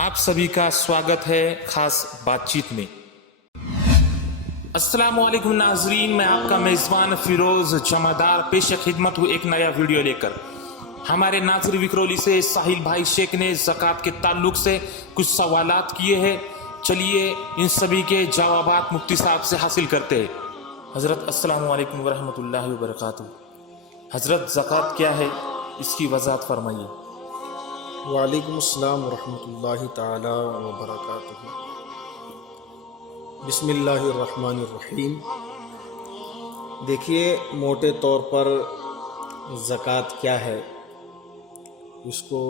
आप सभी का स्वागत है खास बातचीत में। अस्सलामुअलैकुम नाजरीन, मैं आपका मेज़बान फिरोज जमादार पेश खिदमत हूँ एक नया वीडियो लेकर। हमारे नाज़र विक्रोली से साहिल भाई शेख ने ज़कात के ताल्लुक से कुछ सवालात किए हैं। चलिए इन सभी के जवाबात मुफ्ती साहब से हासिल करते हैं। हज़रत अस्सलामुअलैकुम वरहमतुल्लाहि वबरकातुहू। हज़रत ज़कात क्या है, इसकी वज़ाहत फरमाइए। वालेकुम अस्सलाम वरहमतुल्लाहि ताला वबरकातुहू। बिस्मिल्लाहिर्रहमानिर्रहीम। देखिए, मोटे तौर पर ज़कात क्या है, इसको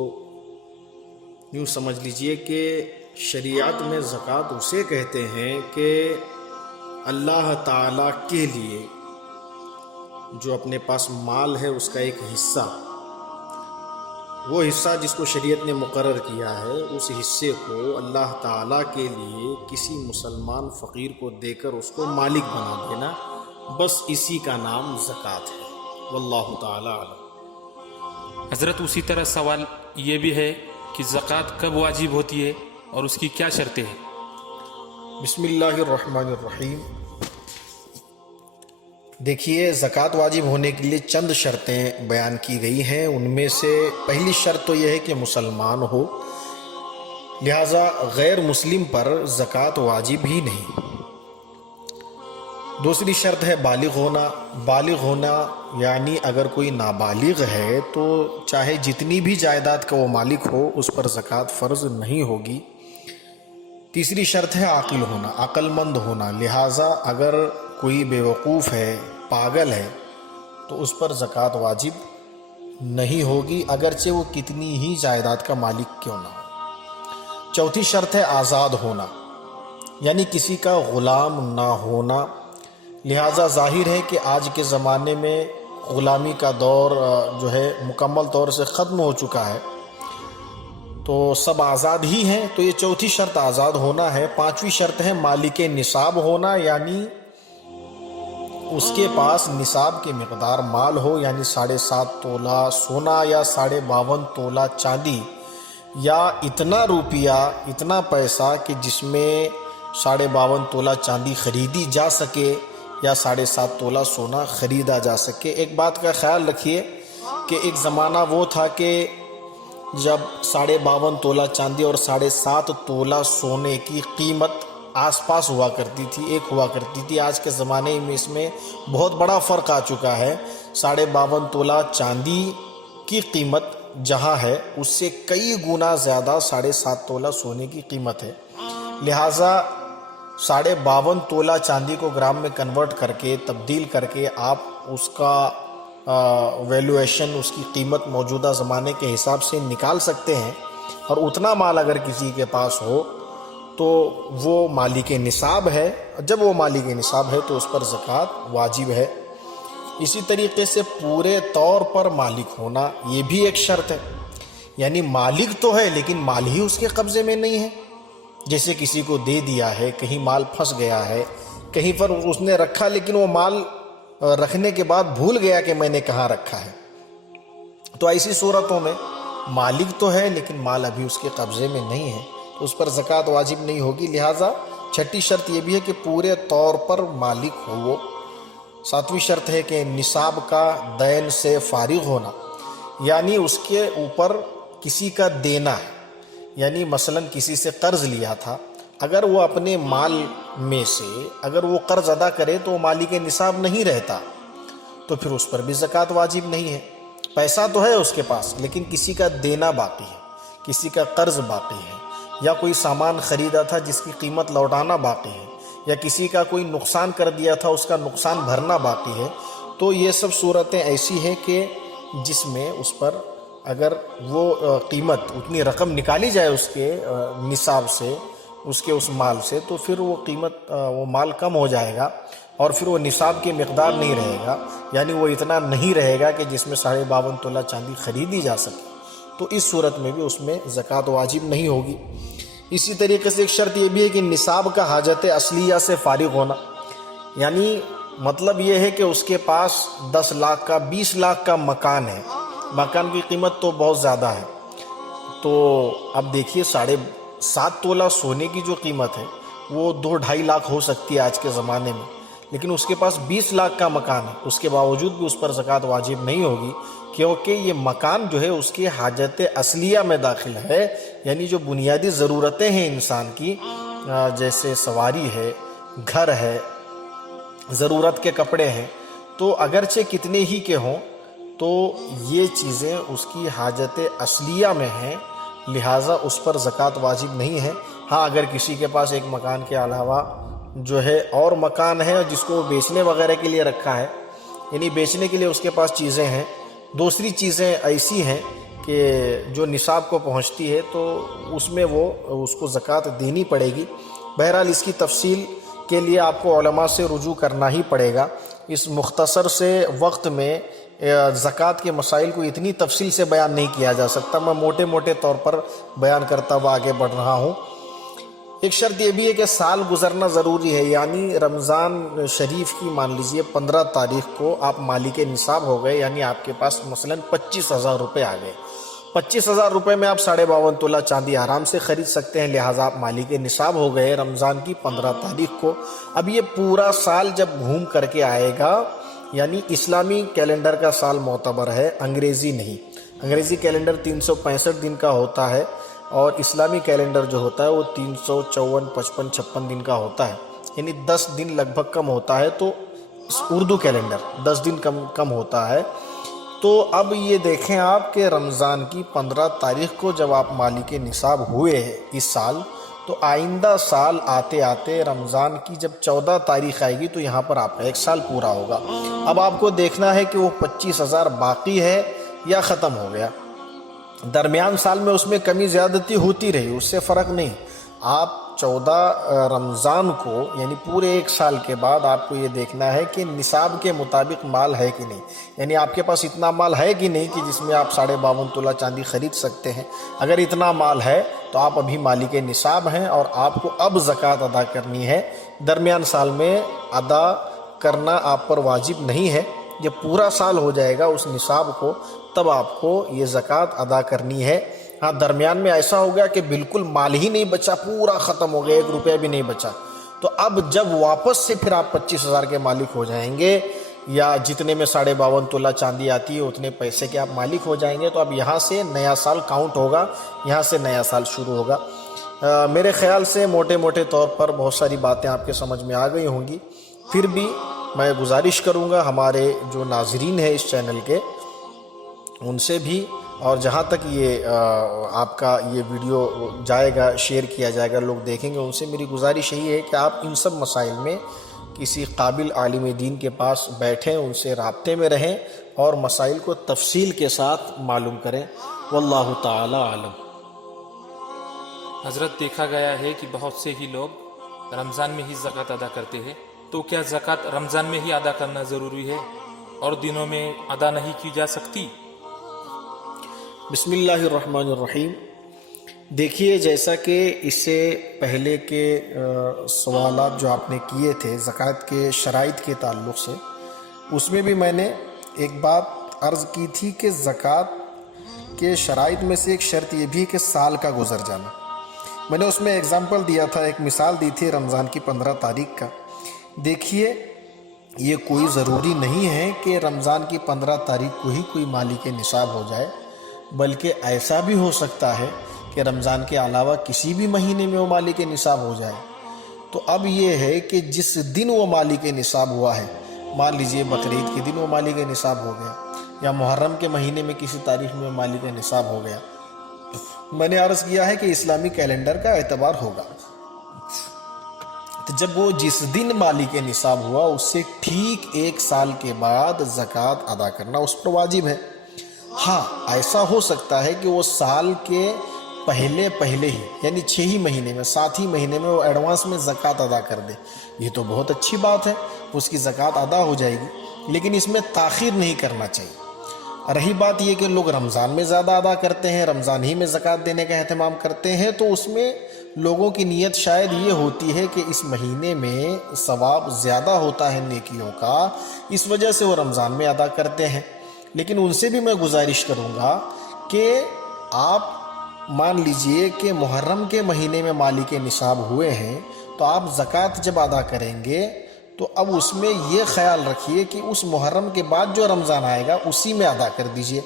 यूँ समझ लीजिए कि शरीयत में ज़कात उसे कहते हैं कि अल्लाह ताला के लिए जो अपने पास माल है उसका एक हिस्सा, वो हिस्सा जिसको शरीयत ने मुकर्रर किया है, उस हिस्से को अल्लाह ताला के लिए किसी मुसलमान फ़कीर को देकर उसको मालिक बना देना, बस इसी का नाम ज़कात है। वल्लाहु ताला आलम। हज़रत उसी तरह सवाल ये भी है कि ज़कात कब वाजिब होती है और उसकी क्या शर्तें हैं। बिस्मिल्लाहिर्रहमानिर्रहीम। देखिए, ज़कात वाजिब होने के लिए चंद शर्तें बयान की गई हैं। उनमें से पहली शर्त तो यह है कि मुसलमान हो, लिहाजा गैर मुस्लिम पर ज़कात वाजिब ही नहीं। दूसरी शर्त है बालिग होना। बालिग होना यानी अगर कोई नाबालिग है तो चाहे जितनी भी जायदाद का वो मालिक हो, उस पर ज़कात फ़र्ज़ नहीं होगी। तीसरी शर्त है आकिल होना, अक्लमंद होना। लिहाजा अगर कोई बेवकूफ़ है, पागल है, तो उस पर ज़कात वाजिब नहीं होगी, अगरचे वो कितनी ही जायदाद का मालिक क्यों ना हो। चौथी शर्त है आज़ाद होना, यानी किसी का ग़ुलाम ना होना। लिहाजा ज़ाहिर है कि आज के ज़माने में ग़ुलामी का दौर जो है मुकम्मल तौर से ख़त्म हो चुका है, तो सब आज़ाद ही हैं। तो ये चौथी शर्त आज़ाद होना है। पांचवी शर्त है मालिक निसाब होना, यानी उसके पास निसाब के मिक़दार माल हो, यानी 7.5 तोला सोना या 52.5 तोला चांदी, या इतना रुपया, इतना पैसा कि जिसमें 52.5 तोला चांदी ख़रीदी जा सके या 7.5 तोला सोना ख़रीदा जा सके। एक बात का ख्याल रखिए कि एक ज़माना वो था कि जब 52.5 तोला चांदी और 7.5 तोला सोने की कीमत आसपास हुआ करती थी, एक हुआ करती थी। आज के ज़माने में इसमें बहुत बड़ा फ़र्क आ चुका है। 52.5 तोला चांदी की कीमत जहां है, उससे कई गुना ज़्यादा 7.5 तोला सोने की कीमत है। लिहाजा 52.5 तोला चांदी को ग्राम में कन्वर्ट करके, तब्दील करके आप उसका वैल्यूएशन, उसकी कीमत मौजूदा ज़माने के हिसाब से निकाल सकते हैं। और उतना माल अगर किसी के पास हो तो वो मालिक निसाब है। जब वो मालिक निसाब है तो उस पर ज़कात वाजिब है। इसी तरीके से पूरे तौर पर मालिक होना, ये भी एक शर्त है। यानी मालिक तो है लेकिन माल ही उसके कब्ज़े में नहीं है। जैसे किसी को दे दिया है, कहीं माल फंस गया है, कहीं पर उसने रखा लेकिन वो माल रखने के बाद भूल गया कि मैंने कहाँ रखा है। तो ऐसी सूरतों में मालिक तो है लेकिन माल अभी उसके कब्ज़े में नहीं है, तो उस पर ज़कात वाजिब नहीं होगी। लिहाजा छठी शर्त यह भी है कि पूरे तौर पर मालिक हो वो। सातवीं शर्त है कि निसाब का दैन से फारिग होना, यानी उसके ऊपर किसी का देना है। यानी मसलन किसी से कर्ज़ लिया था, अगर वो अपने माल में से अगर वो कर्ज़ अदा करे तो वो मालिक निसाब नहीं रहता, तो फिर उस पर भी ज़कात वाजिब नहीं है। पैसा तो है उसके पास लेकिन किसी का देना बाकी है, किसी का कर्ज़ बाकी है, या कोई सामान ख़रीदा था जिसकी कीमत लौटाना बाकी है, या किसी का कोई नुकसान कर दिया था उसका नुकसान भरना बाकी है। तो ये सब सूरतें ऐसी हैं कि जिसमें उस पर अगर वो कीमत, उतनी रकम निकाली जाए उसके निसाब से, उसके उस माल से, तो फिर वो कीमत, वो माल कम हो जाएगा और फिर वो निसाब की मिक़दार नहीं रहेगा। यानी वो इतना नहीं रहेगा कि जिसमें 52.5 तोला चांदी ख़रीदी जा सके। तो इस सूरत में भी उसमें ज़कात वाजिब नहीं होगी। इसी तरीके से एक शर्त यह भी है कि निसाब का हाजत असलिया से फारिग होना, यानी मतलब ये है कि उसके पास 10 लाख का, 20 लाख का मकान है, मकान की कीमत तो बहुत ज़्यादा है, तो अब देखिए 7 तोला सोने की जो कीमत है वो 2-2.5 लाख हो सकती है आज के ज़माने में, लेकिन उसके पास 20 लाख का मकान है, उसके बावजूद भी उस पर ज़कात वाजिब नहीं होगी, क्योंकि ये मकान जो है उसकी हाजत असलिया में दाखिल है, यानी जो बुनियादी ज़रूरतें हैं इंसान की, जैसे सवारी है, घर है, ज़रूरत के कपड़े हैं, तो अगरचे कितने ही के हों तो ये चीज़ें उसकी हाजत असलिया में हैं, लिहाजा उस पर ज़कात वाजिब नहीं है। हाँ, अगर किसी के पास एक मकान के अलावा जो है और मकान है जिसको वो बेचने वगैरह के लिए रखा है, यानी बेचने के लिए उसके पास चीज़ें हैं, दूसरी चीज़ें ऐसी हैं कि जो निसाब को पहुंचती है, तो उसमें वो उसको ज़कात देनी पड़ेगी। बहरहाल इसकी तफसील के लिए आपको उलमा से रुजू करना ही पड़ेगा। इस मुख्तसर से वक्त में ज़कात के मसाइल को इतनी तफसील से बयान नहीं किया जा सकता, मैं मोटे मोटे तौर पर बयान करता हुआ आगे बढ़ रहा हूँ। एक शर्त ये भी है कि साल गुजरना ज़रूरी है, यानी रमज़ान शरीफ की मान लीजिए 15 तारीख को आप मालिक निसाब हो गए, यानी आपके पास मसलन 25,000 रुपये आ गए। 25,000 रुपये में आप 52.5 तोला चांदी आराम से ख़रीद सकते हैं, लिहाजा आप मालिक निसाब हो गए रमज़ान की 15 तारीख को। अब ये पूरा साल जब घूम करके आएगा, यानी इस्लामी कैलेंडर का साल मोतबर है, अंग्रेज़ी नहीं। अंग्रेज़ी कैलेंडर 365 दिन का होता है और इस्लामी कैलेंडर जो होता है वो 354, 55, 56 दिन का होता है, यानी 10 दिन लगभग कम होता है। तो उर्दू कैलेंडर 10 दिन कम होता है। तो अब ये देखें आप कि रमज़ान की 15 तारीख को जब आप मालिक निसाब हुए हैं इस साल, तो आइंदा साल आते आते रमज़ान की जब 14 तारीख आएगी तो यहाँ पर आपका 1 साल पूरा होगा। अब आपको देखना है कि वो 25,000 बाकी है या ख़त्म हो गया। दरमियान साल में उसमें कमी ज़्यादती होती रही, उससे फ़र्क नहीं। आप 14 रमज़ान को यानी पूरे 1 साल के बाद आपको ये देखना है कि निसाब के मुताबिक माल है कि नहीं, यानी आपके पास इतना माल है कि नहीं कि जिसमें आप 52.5 तोला चांदी ख़रीद सकते हैं। अगर इतना माल है तो आप अभी मालिक निसाब हैं और आपको अब ज़कात अदा करनी है। दरमियान साल में अदा करना आप पर वाजिब नहीं है। जब पूरा साल हो जाएगा उस निसाब को, तब आपको ये ज़कात अदा करनी है। हाँ, दरमियान में ऐसा हो गया कि बिल्कुल माल ही नहीं बचा, पूरा ख़त्म हो गया, 1 रुपया भी नहीं बचा, तो अब जब वापस से फिर आप 25,000 के मालिक हो जाएंगे, या जितने में 52.5 तोला चांदी आती है उतने पैसे के आप मालिक हो जाएंगे, तो अब यहाँ से नया साल काउंट होगा, यहाँ से नया साल शुरू होगा। मेरे ख़्याल से मोटे मोटे तौर पर बहुत सारी बातें आपके समझ में आ गई होंगी। फिर भी मैं गुजारिश करूँगा हमारे जो नाज़रीन है इस चैनल के, उनसे भी, और जहाँ तक ये आपका ये वीडियो जाएगा, शेयर किया जाएगा, लोग देखेंगे, उनसे मेरी गुजारिश यही है कि आप इन सब मसाइल में किसी काबिल आलिम दीन के पास बैठें, उनसे राब्ते में रहें और मसाइल को तफसील के साथ मालूम करें। वल्लाहु ताला आलम। हज़रत, देखा गया है कि बहुत से ही लोग रमज़ान में ही ज़कात अदा करते हैं, तो क्या ज़कात रमज़ान में ही अदा करना ज़रूरी है और दिनों में अदा नहीं की जा सकती? बिस्मिल्लाहिर्रहमानिर्रहीम। देखिए, जैसा कि इससे पहले के सवालात जो आपने किए थे ज़कात के शराइत के ताल्लुक़ से, उसमें भी मैंने एक बात अर्ज़ की थी कि ज़कात के शराइत में से एक शर्त ये भी है कि साल का गुज़र जाना। मैंने उसमें एग्ज़ाम्पल दिया था, एक मिसाल दी थी रमज़ान की 15 तारीख का। देखिए, ये कोई ज़रूरी नहीं है कि रमज़ान की 15 तारीख को ही कोई मालिक निसाब हो जाए, बल्कि ऐसा भी हो सकता है कि रमज़ान के अलावा किसी भी महीने में वो मालिक निसाब हो जाए। तो अब ये है कि जिस दिन वो मालिक निसाब हुआ है, मान लीजिए बकरीद के दिन वो मालिक निसाब हो गया, या मुहर्रम के महीने में किसी तारीख में मालिक निसाब हो गया, मैंने अर्ज़ किया है कि इस्लामी कैलेंडर का एतबार होगा। तो जब वो जिस दिन मालिक निसाब हुआ उससे ठीक 1 साल के बाद ज़कात अदा करना उस पर वाजिब है। हाँ, ऐसा हो सकता है कि वो साल के पहले ही यानी 6 ही महीने में, 7 ही महीने में वो एडवांस में ज़कात अदा कर दे, ये तो बहुत अच्छी बात है, उसकी ज़कात अदा हो जाएगी। लेकिन इसमें ताख़ीर नहीं करना चाहिए। रही बात ये कि लोग रमज़ान में ज़्यादा अदा करते हैं, रमज़ान ही में ज़कात देने का अहतमाम करते हैं, तो उसमें लोगों की नीयत शायद ये होती है कि इस महीने में सवाब ज़्यादा होता है नेकियों का, इस वजह से वो रमज़ान में अदा करते हैं। लेकिन उनसे भी मैं गुजारिश करूँगा कि आप مان لیجئے کہ محرم کے مہینے میں مالک نصاب ہوئے ہیں تو آپ زکوٰۃ جب ادا کریں گے تو اب اس میں یہ خیال رکھیے کہ اس محرم کے بعد جو رمضان آئے گا اسی میں ادا کر دیجئے.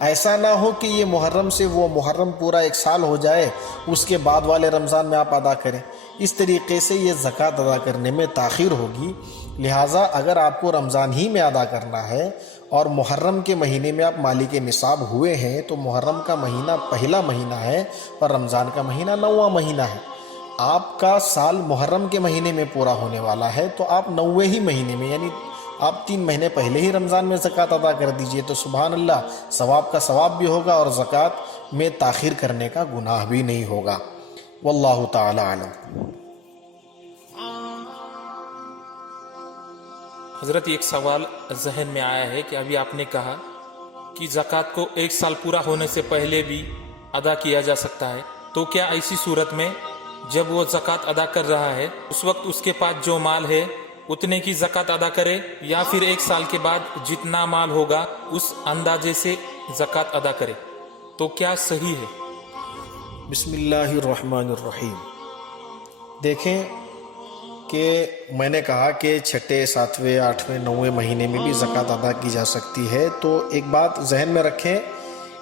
ایسا نہ ہو کہ یہ محرم سے وہ محرم پورا 1 سال ہو جائے اس کے بعد والے رمضان میں آپ ادا کریں. اس طریقے سے یہ زکوٰۃ ادا کرنے میں تاخیر ہوگی. لہٰذا اگر آپ کو رمضان ہی میں ادا کرنا ہے اور محرم کے مہینے میں آپ مالک نصاب ہوئے ہیں تو محرم کا مہینہ پہلا مہینہ ہے اور رمضان کا مہینہ 9واں مہینہ ہے. آپ کا سال محرم کے مہینے میں پورا ہونے والا ہے تو آپ 9ویں ہی مہینے میں یعنی آپ 3 مہینے پہلے ہی رمضان میں زکوٰۃ ادا کر دیجئے تو سبحان اللہ ثواب کا ثواب بھی ہوگا اور زکوٰۃ میں تاخیر کرنے کا گناہ بھی نہیں ہوگا. واللہ تعالی عالم. حضرت ایک سوال ذہن میں آیا ہے کہ ابھی آپ نے کہا کہ زکوٰۃ کو 1 سال پورا ہونے سے پہلے بھی ادا کیا جا سکتا ہے، تو کیا ایسی صورت میں جب وہ زکوٰۃ ادا کر رہا ہے اس وقت اس کے پاس جو مال ہے اتنے کی زکوٰۃ ادا کرے یا پھر 1 سال کے بعد جتنا مال ہوگا اس اندازے سے زکوٰۃ ادا کرے، تو کیا صحیح ہے؟ بسم اللہ الرحمن الرحیم. دیکھیں کہ میں نے کہا کہ 6، 7، 8، 9 مہینے میں بھی زکوٰۃ ادا کی جا سکتی ہے. تو ایک بات ذہن میں رکھیں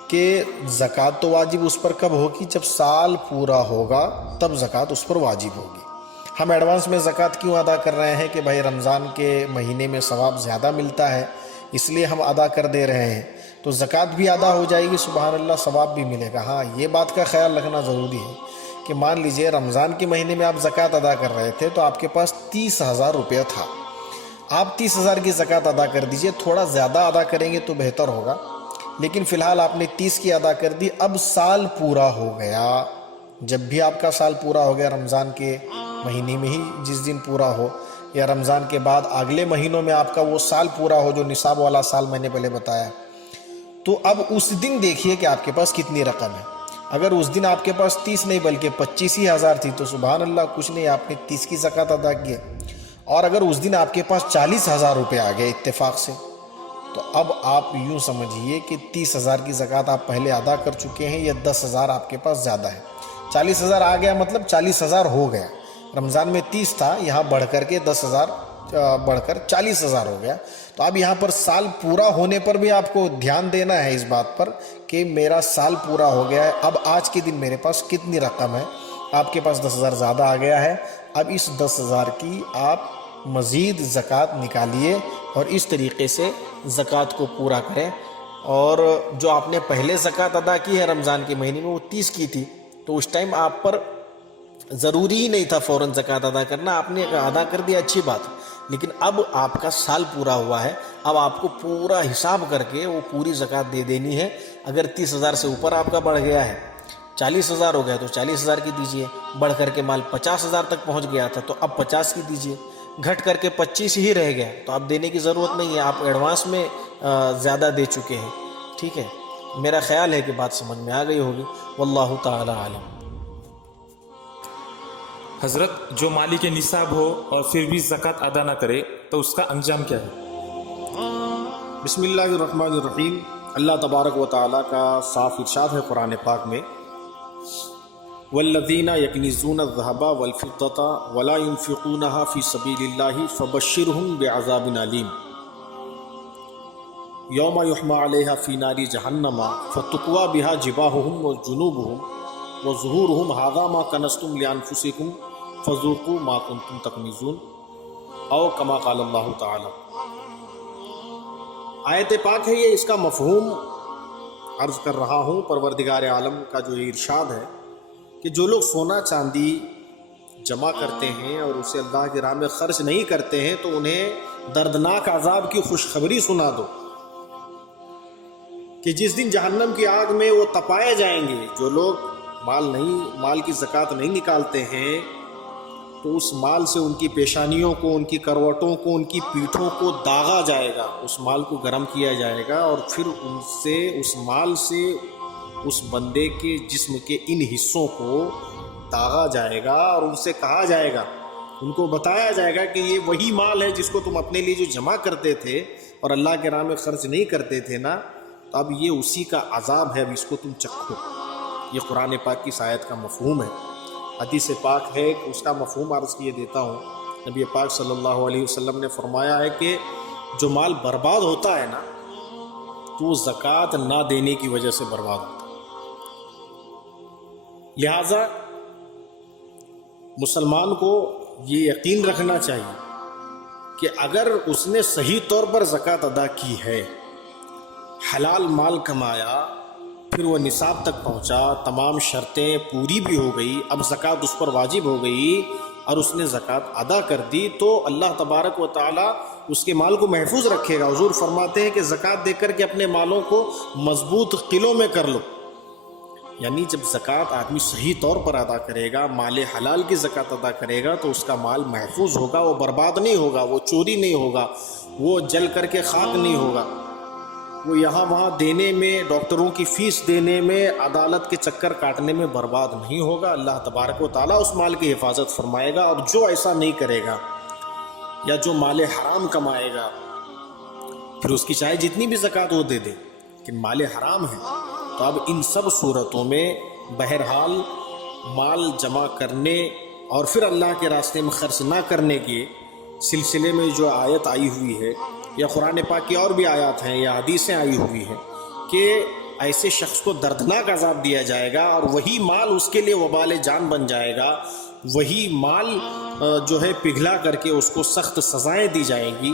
کہ زکوٰۃ تو واجب اس پر کب ہوگی؟ جب سال پورا ہوگا تب زکوٰۃ اس پر واجب ہوگی. ہم ایڈوانس میں زکوٰۃ کیوں ادا کر رہے ہیں کہ بھائی رمضان کے مہینے میں ثواب زیادہ ملتا ہے اس لیے ہم ادا کر دے رہے ہیں تو زکوٰۃ بھی ادا ہو جائے گی، سبحان اللہ ثواب بھی ملے گا. ہاں یہ بات کا خیال رکھنا ضروری ہے کہ مان لیجئے رمضان کے مہینے میں آپ زکوٰۃ ادا کر رہے تھے تو آپ کے پاس 30,000 روپیہ تھا. آپ 30,000 کی زکوٰۃ ادا کر دیجئے. تھوڑا زیادہ ادا کریں گے تو بہتر ہوگا لیکن فی الحال آپ نے 30 کی ادا کر دی. اب سال پورا ہو گیا. جب بھی آپ کا سال پورا ہو گیا رمضان کے مہینے میں ہی جس دن پورا ہو یا رمضان کے بعد اگلے مہینوں میں آپ کا وہ سال پورا ہو جو نصاب والا سال میں نے پہلے بتایا، تو اب اس دن دیکھیے کہ آپ کے پاس کتنی رقم ہے. اگر اس دن آپ کے پاس 30 نہیں بلکہ 25,000 تھی تو سبحان اللہ کچھ نہیں، آپ نے 30 کی زکوٰۃ ادا کی ہے. اور اگر اس دن آپ کے پاس 40,000 روپے آ گئے اتفاق سے تو اب آپ یوں سمجھیے کہ 30,000 کی زکوٰۃ آپ پہلے ادا کر چکے ہیں یا 10,000 آپ کے پاس زیادہ ہے. 40,000 آ گیا مطلب 40,000 ہو گیا. رمضان میں 30 تھا، یہاں بڑھ کر کے 10,000 بڑھ کر 40,000 ہو گیا. تو اب یہاں پر سال پورا ہونے پر بھی آپ کو دھیان دینا ہے اس بات پر کہ میرا سال پورا ہو گیا ہے، اب آج کے دن میرے پاس کتنی رقم ہے. آپ کے پاس 10,000 زیادہ آ گیا ہے. اب اس 10,000 کی آپ مزید زکوٰۃ نکالیے اور اس طریقے سے زکوٰۃ کو پورا کریں. اور جو آپ نے پہلے زکوٰۃ ادا کی ہے رمضان کے مہینے میں وہ 30 کی تھی تو اس ٹائم آپ پر ضروری ہی نہیں تھا فوراً زکوٰۃ ادا کرنا، آپ نے ادا کر دیا اچھی بات. لیکن اب آپ کا سال پورا ہوا ہے، اب آپ کو پورا حساب کر کے وہ پوری زکوٰۃ دے دینی ہے. اگر 30,000 سے اوپر آپ کا بڑھ گیا ہے، 40,000 ہو گیا تو 40,000 کی دیجئے. بڑھ کر کے مال 50,000 تک پہنچ گیا تھا تو اب 50 کی دیجئے. گھٹ کر کے 25 ہی رہ گیا تو اب دینے کی ضرورت نہیں ہے، آپ ایڈوانس میں زیادہ دے چکے ہیں. ٹھیک ہے، میرا خیال ہے کہ بات سمجھ میں آ گئی ہوگی. واللہ تعالی عالم. حضرت جو مالک نصاب ہو اور پھر بھی زکوٰۃ ادا نہ کرے تو اس کا انجام کیا ہے؟ بسم اللہ الرحمن الرحیم. اللہ تبارک و تعالیٰ کا صاف ارشاد ہے قرآن پاک میں، والذین یکنزون الذہب والفضة ولا ينفقونها فی سبیل اللہ فبشرهم بعذاب علیم یوم یحمى علیہا فی نار جہنم فتقوی بہا جباہہم وجنوبہم وظہورہم ھذا ما کنزتم لانفسکم فذوقوا ما کنتم تکنزون او کما قال اللہ تعالی. آیت پاک ہے یہ، اس کا مفہوم عرض کر رہا ہوں. پروردگار عالم کا جو ارشاد ہے کہ جو لوگ سونا چاندی جمع کرتے ہیں اور اسے اللہ کی راہ میں خرچ نہیں کرتے ہیں تو انہیں دردناک عذاب کی خوشخبری سنا دو کہ جس دن جہنم کی آگ میں وہ تپائے جائیں گے. جو لوگ مال کی زکوٰۃ نہیں نکالتے ہیں تو اس مال سے ان کی پیشانیوں کو، ان کی کروٹوں کو، ان کی پیٹھوں کو داغا جائے گا. اس مال کو گرم کیا جائے گا اور پھر اس مال سے اس بندے کے جسم کے ان حصوں کو داغا جائے گا اور ان سے کہا جائے گا، ان کو بتایا جائے گا کہ یہ وہی مال ہے جس کو تم اپنے لیے جو جمع کرتے تھے اور اللہ کے راہ میں خرچ نہیں کرتے تھے نا، تو اب یہ اسی کا عذاب ہے، اب اس کو تم چکھو. یہ قرآن پاک کی اس آیت کا مفہوم ہے. حدیث پاک ہے کہ اس کا مفہوم عرض کیے دیتا ہوں. نبی پاک صلی اللہ علیہ وسلم نے فرمایا ہے کہ جو مال برباد ہوتا ہے نا تو وہ زکوٰۃ نہ دینے کی وجہ سے برباد ہوتا ہے. لہذا مسلمان کو یہ یقین رکھنا چاہیے کہ اگر اس نے صحیح طور پر زکوٰۃ ادا کی ہے، حلال مال کمایا، پھر وہ نصاب تک پہنچا، تمام شرطیں پوری بھی ہو گئی، اب زکوٰۃ اس پر واجب ہو گئی اور اس نے زکوٰۃ ادا کر دی، تو اللہ تبارک و تعالیٰ اس کے مال کو محفوظ رکھے گا. حضور فرماتے ہیں کہ زکوٰۃ دے کر کے اپنے مالوں کو مضبوط قلعوں میں کر لو. یعنی جب زکوٰۃ آدمی صحیح طور پر ادا کرے گا، مال حلال کی زکوٰۃ ادا کرے گا، تو اس کا مال محفوظ ہوگا، وہ برباد نہیں ہوگا، وہ چوری نہیں ہوگا، وہ جل کر کے خاک نہیں ہوگا، وہ یہاں وہاں دینے میں، ڈاکٹروں کی فیس دینے میں، عدالت کے چکر کاٹنے میں برباد نہیں ہوگا. اللہ تبارک و تعالیٰ اس مال کی حفاظت فرمائے گا. اور جو ایسا نہیں کرے گا یا جو مال حرام کمائے گا، پھر اس کی چاہے جتنی بھی زکوٰۃ وہ دے دے لیکن مال حرام ہے، تو اب ان سب صورتوں میں بہرحال مال جمع کرنے اور پھر اللہ کے راستے میں خرچ نہ کرنے کے سلسلے میں جو آیت آئی ہوئی ہے، یا قرآن پاک کی اور بھی آیات ہیں یا حدیثیں آئی ہوئی ہیں کہ ایسے شخص کو دردناک عذاب دیا جائے گا اور وہی مال اس کے لیے وبال جان بن جائے گا، وہی مال جو ہے پگھلا کر کے اس کو سخت سزائیں دی جائیں گی.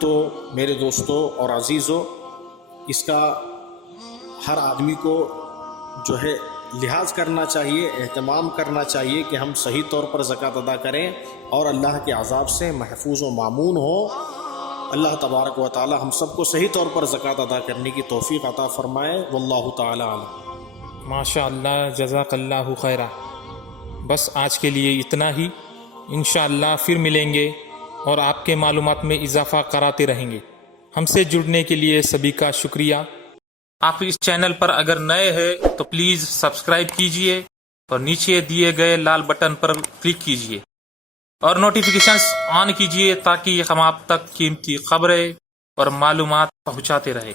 تو میرے دوستوں اور عزیزوں، اس کا ہر آدمی کو جو ہے لحاظ کرنا چاہیے، اہتمام کرنا چاہیے کہ ہم صحیح طور پر زکوٰۃ ادا کریں اور اللہ کے عذاب سے محفوظ و مامون ہوں. اللہ تبارک و تعالی ہم سب کو صحیح طور پر زکوٰۃ ادا کرنے کی توفیق عطا فرمائے. واللہ تعالی عالم. ماشاء اللہ، جزاک اللہ خیرہ. بس آج کے لیے اتنا ہی. انشاءاللہ پھر ملیں گے اور آپ کے معلومات میں اضافہ کراتے رہیں گے. ہم سے جڑنے کے لیے سبھی کا شکریہ. آپ اس چینل پر اگر نئے ہیں تو پلیز سبسکرائب کیجئے اور نیچے دیے گئے لال بٹن پر کلک کیجئے اور نوٹیفیکیشنز آن کیجئے تاکہ ہم آپ تک قیمتی خبریں اور معلومات پہنچاتے رہیں.